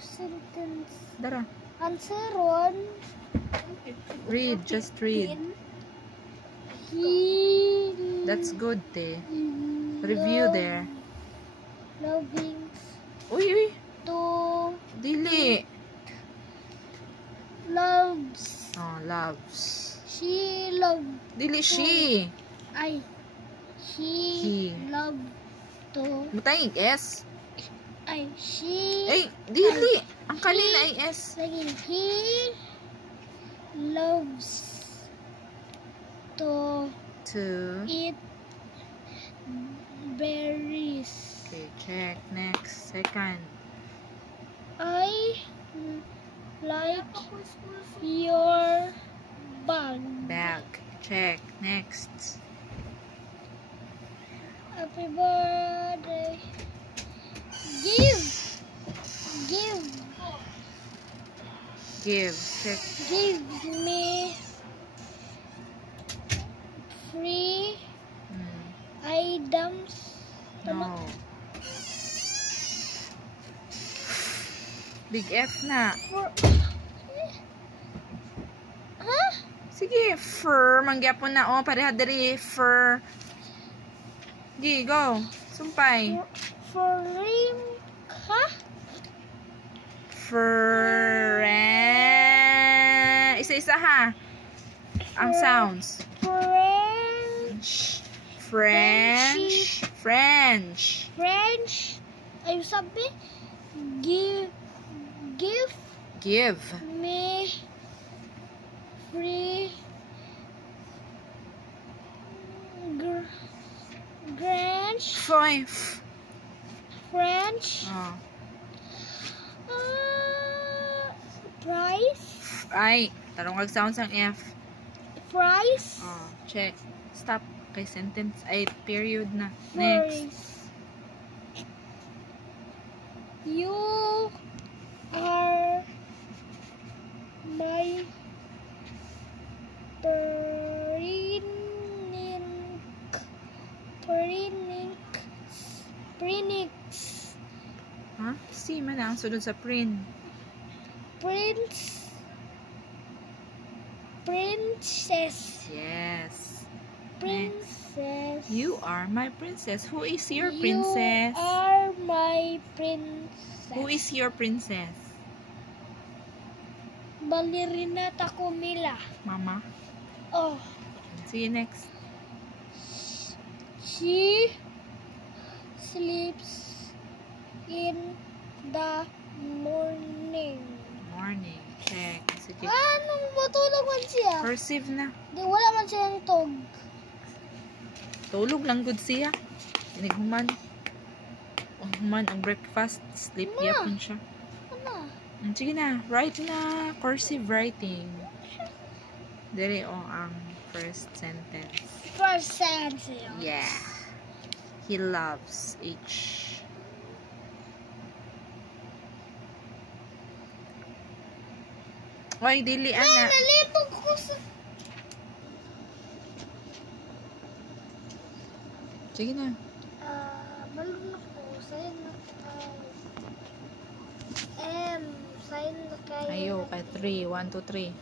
sentence. Dara. Answeron. Read, just read. He. That's good, te. Review there. Loving. Uy, uy. To. Dili. Loves. Oh, loves. She loved. Dili, she. Ay. He. Loved to. Matay, S. Ay. She. Ay, dili. Ang kanina ay S. Lagi. He. Loves. To eat berries. Okay, check. Next. Second. I like your bag. Bag. Check. Next. Happy birthday. Give. Check. Give me free items. No. Big F na. Huh? Sige, fur. Mangyapon na. Oh, pareha diri. Fur. Sige, go. Sumpay. Isa-isa ha. Ang sounds. French. Ay, sabi, give me free French Oh. price. Ay, tarong sounds ang F. Price. Oh, check. Stop. Kay sentence. Ay, period na. Next. You are my prinix. Ha? Si man ang sunod sa print. Princess. Yes. Princess. You are my princess. Who is your princess? You are my princess. Who is your princess? Ballerina Takumila. Mama. Oh. See you next. She sleeps in the morning. Check. Sige. Anong matulog man siya? Cursive na. Di, wala man siyang tog. Tulog lang good siya. Inighuman. Human ang breakfast. Sleep yapon siya. Ano? Sige na. Write na. Cursive writing. Dere ang first sentence. First sentence. Yeah. He loves H. Oy, dili ana. Nalipog ko sa... Sige na. Malun ako. Sign na kay... Sign na kay... Ayo, kay 3. 1, 2, 3.